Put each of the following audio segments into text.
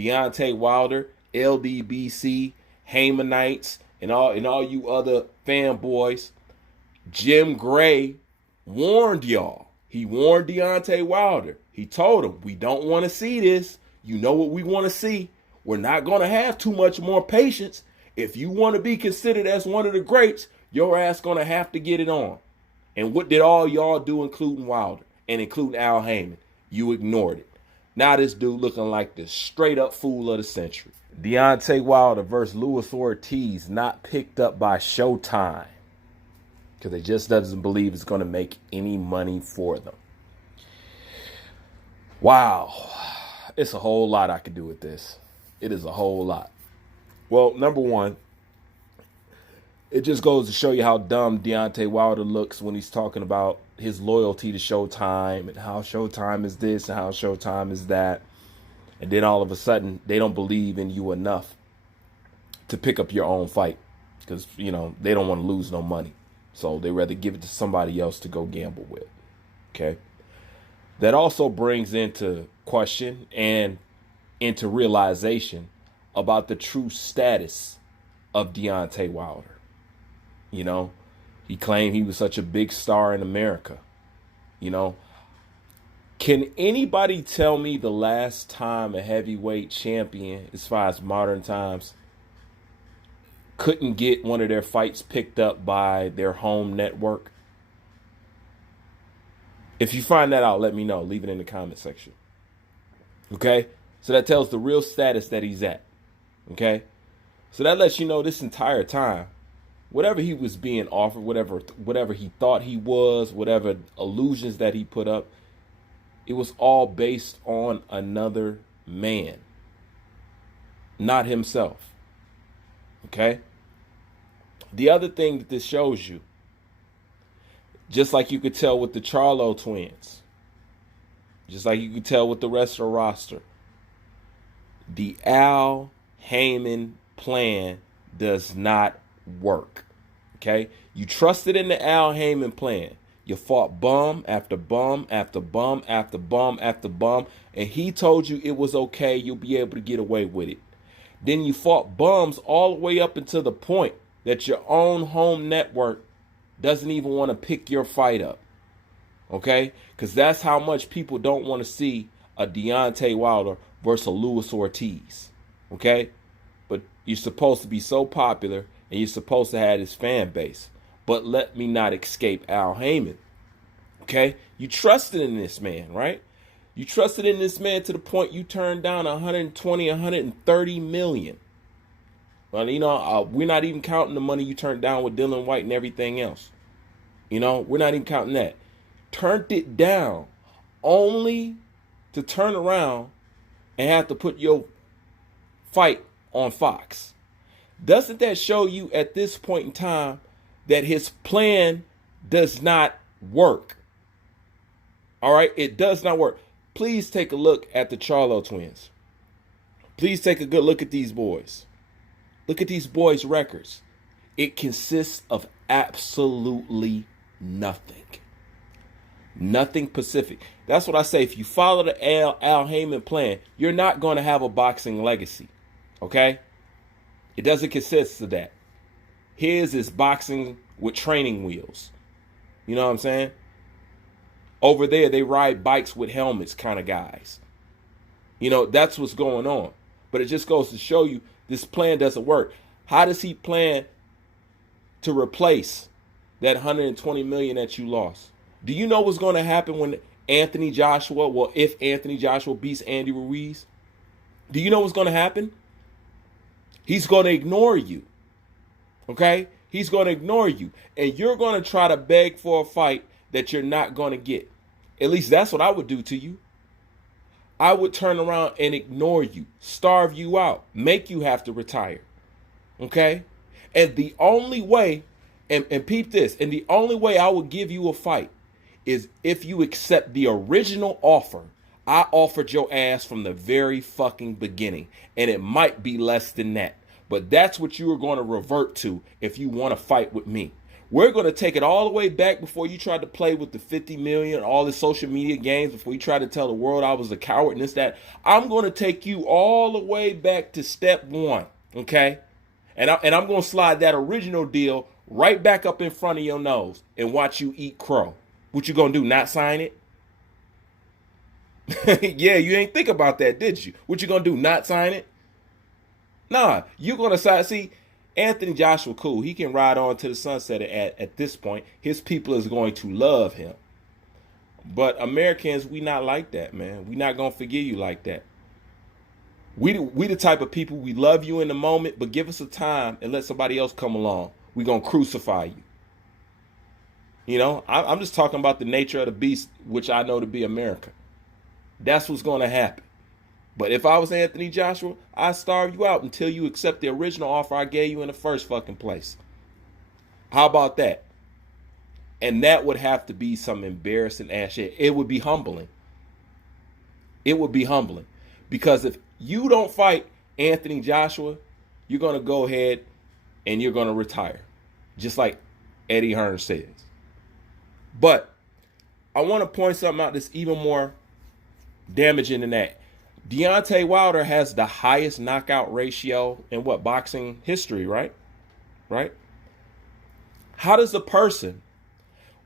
Deontay Wilder, LDBC, Haymanites, and all you other fanboys, Jim Gray warned y'all. He warned Deontay Wilder. He told him, we don't want to see this. You know what we want to see. We're not going to have too much more patience. If you want to be considered as one of the greats, your ass going to have to get it on. And what did all y'all do, including Wilder and including Al Heyman? You ignored it. Now this dude looking like the straight up fool of the century. Deontay Wilder versus Luis Ortiz not picked up by Showtime because they just doesn't believe it's going to make any money for them. Wow. It's a whole lot I could do with this. It is a whole lot. Well, number one, it just goes to show you how dumb Deontay Wilder looks when he's talking about his loyalty to Showtime and how Showtime is this and how Showtime is that. And then all of a sudden, they don't believe in you enough to pick up your own fight because, you know, they don't want to lose no money. So they rather give it to somebody else to go gamble with. Okay. That also brings into question and into realization about the true status of Deontay Wilder. You know, he claimed he was such a big star in America. You know, can anybody tell me the last time a heavyweight champion, as far as modern times, couldn't get one of their fights picked up by their home network? If you find that out, let me know. Leave it in the comment section. Okay? So that tells the real status that he's at. Okay? So that lets you know this entire time, whatever he was being offered, whatever he thought he was, whatever illusions that he put up, it was all based on another man, not himself. Okay? The other thing that this shows you, just like you could tell with the Charlo twins, just like you could tell with the rest of the roster, the Al Heyman plan does not work. Okay? You trusted in the Al Heyman plan. You fought bum after bum after bum after bum after bum, and he told you it was okay, you'll be able to get away with it. Then you fought bums all the way up until the point that your own home network doesn't even want to pick your fight up. Okay? Because that's how much people don't want to see a Deontay Wilder versus a Luis Ortiz. Okay? But you're supposed to be so popular and you're supposed to have this fan base. But let me not escape Al Heyman. Okay? You trusted in this man, right? You trusted in this man to the point you turned down 120, 130 million. Well, you know, we're not even counting the money you turned down with Dylan White and everything else. You know, we're not even counting that. Turned it down only to turn around and have to put your fight on Fox. Doesn't that show you at this point in time that his plan does not work? All right, it does not work. Please take a look at the Charlo twins. Please take a good look at these boys. Look at these boys' records. It consists of absolutely nothing. Nothing Pacific. That's what I say. If you follow the Al Heyman plan, you're not going to have a boxing legacy. Okay? It doesn't consist of that. His is boxing with training wheels. You know what I'm saying? Over there, they ride bikes with helmets kind of guys. You know, that's what's going on. But it just goes to show you this plan doesn't work. How does he plan to replace that 120 million that you lost? Do you know what's going to happen when Anthony Joshua, well, if Anthony Joshua beats Andy Ruiz? Do you know what's going to happen? He's going to ignore you. Okay? He's going to ignore you. And you're going to try to beg for a fight that you're not going to get. At least that's what I would do to you. I would turn around and ignore you, starve you out, make you have to retire. Okay? And the only way, and peep this, and the only way I would give you a fight is if you accept the original offer I offered your ass from the very fucking beginning. And it might be less than that. But that's what you are going to revert to if you want to fight with me. We're going to take it all the way back before you tried to play with the 50 million, all the social media games, before you tried to tell the world I was a coward and this, that. I'm going to take you all the way back to step one, okay? And I'm going to slide that original deal right back up in front of your nose and watch you eat crow. What you going to do, not sign it? Yeah, you ain't think about that, did you? What you going to do, not sign it? Nah, you're going to sign. See, Anthony Joshua, cool. He can ride on to the sunset at this point. His people is going to love him. But Americans, we not like that, man. We not going to forgive you like that. We the type of people, we love you in the moment, but give us a time and let somebody else come along. We going to crucify you. You know, I'm just talking about the nature of the beast, which I know to be America. That's what's going to happen. But if I was Anthony Joshua, I'd starve you out until you accept the original offer I gave you in the first fucking place. How about that? And that would have to be some embarrassing ass shit. It would be humbling. It would be humbling. Because if you don't fight Anthony Joshua, you're going to go ahead and you're going to retire. Just like Eddie Hearn says. But I want to point something out that's even more damaging than that. Deontay Wilder has the highest knockout ratio in boxing history, right? Right? How does a person,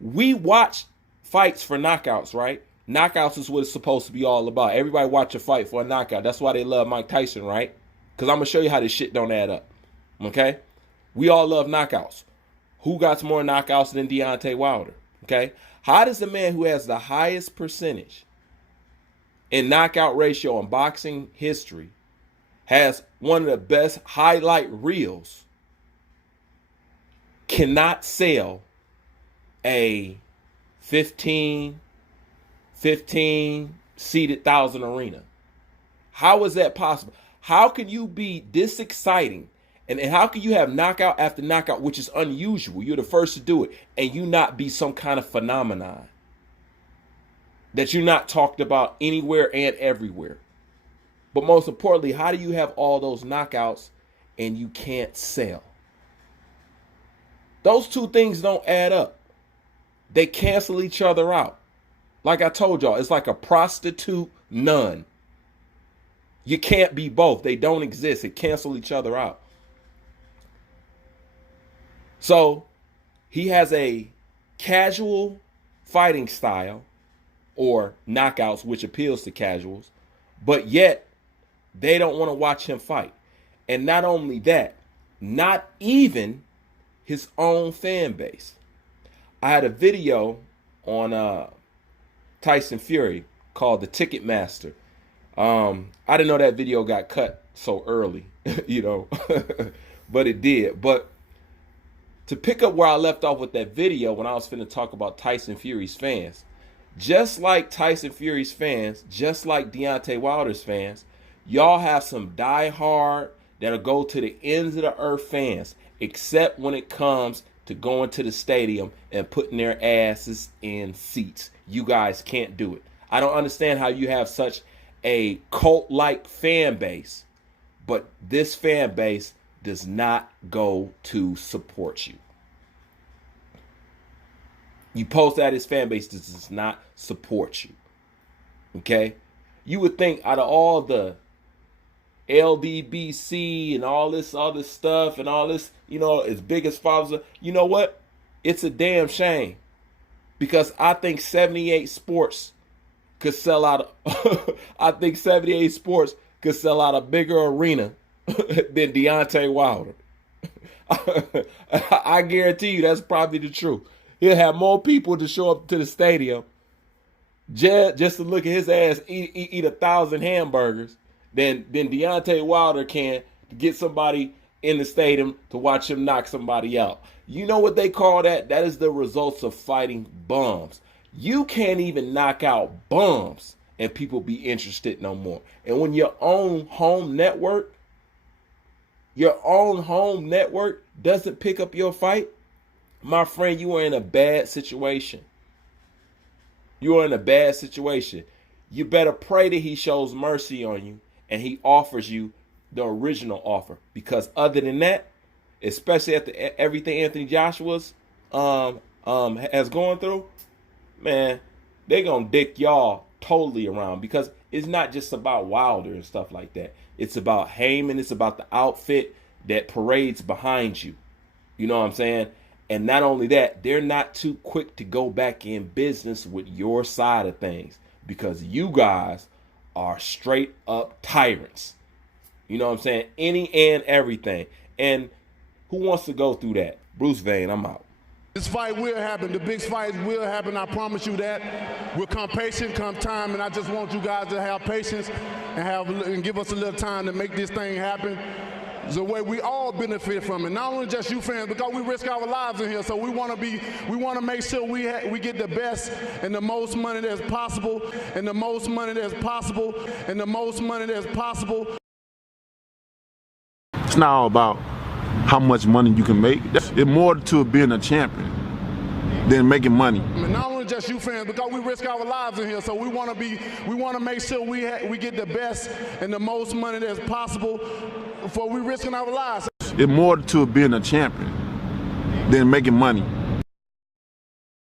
we watch fights for knockouts, right? Knockouts is what it's supposed to be all about. Everybody watch a fight for a knockout. That's why they love Mike Tyson, right? Because I'm going to show you how this shit don't add up. Okay? We all love knockouts. Who got more knockouts than Deontay Wilder? Okay? How does the man who has the highest percentage in knockout ratio in boxing history, has one of the best highlight reels, cannot sell a 15 seated 1,000 arena? How is that possible? How can you be this exciting? And how can you have knockout after knockout, which is unusual? You're the first to do it, and you not be some kind of phenomenon that you're not talked about anywhere and everywhere? But most importantly, how do you have all those knockouts and you can't sell? Those two things don't add up. They cancel each other out. Like I told y'all, it's like a prostitute nun. You can't be both. They don't exist. It cancel each other out. So he has a casual fighting style, or knockouts, which appeals to casuals, but yet they don't want to watch him fight. And not only that, not even his own fan base. I had a video on Tyson Fury called The Ticketmaster. I didn't know that video got cut so early, you know, but it did. But to pick up where I left off with that video when I was finna talk about Tyson Fury's fans, just like Tyson Fury's fans, just like Deontay Wilder's fans, y'all have some diehard that'll go to the ends of the earth fans, except when it comes to going to the stadium and putting their asses in seats. You guys can't do it. I don't understand how you have such a cult-like fan base, but this fan base does not go to support you. You post that his fan base does not support you. Okay? You would think out of all the LDBC and all this other stuff and all this, you know, as big as fathers, you know what? It's a damn shame. Because I think 78 Sports could sell out I think 78 Sports could sell out a bigger arena than Deontay Wilder. I guarantee you that's probably the truth. He'll have more people to show up to the stadium just to look at his ass eat 1,000 hamburgers than Deontay Wilder can to get somebody in the stadium to watch him knock somebody out. You know what they call that? That is the results of fighting bums. You can't even knock out bums and people be interested no more. And when your own home network doesn't pick up your fight, my friend, you are in a bad situation. You are in a bad situation. You better pray that he shows mercy on you and he offers you the original offer. Because other than that, especially after everything Anthony Joshua's has gone through, man, they gonna dick y'all totally around, because it's not just about Wilder and stuff like that. It's about Heyman. It's about the outfit that parades behind you. You know what I'm saying? And not only that, they're not too quick to go back in business with your side of things, because you guys are straight up tyrants. You know what I'm saying? Any and everything. And who wants to go through that? Bruce Vane, I'm out. This fight will happen. The big fight will happen. I promise you that. We'll come patient, come time, and I just want you guys to have patience and give us a little time to make this thing happen. The way we all benefit from it, not only just you fans, because we risk our lives in here. So we want to make sure we get the best and the most money that's possible, and the most money that's possible, and the most money that's possible. It's not all about how much money you can make. It's more to being a champion than making money. Not only just you fans, because we risk our lives in here. So we want to make sure we get the best and the most money that's possible before we risking our lives. It's more to being a champion than making money.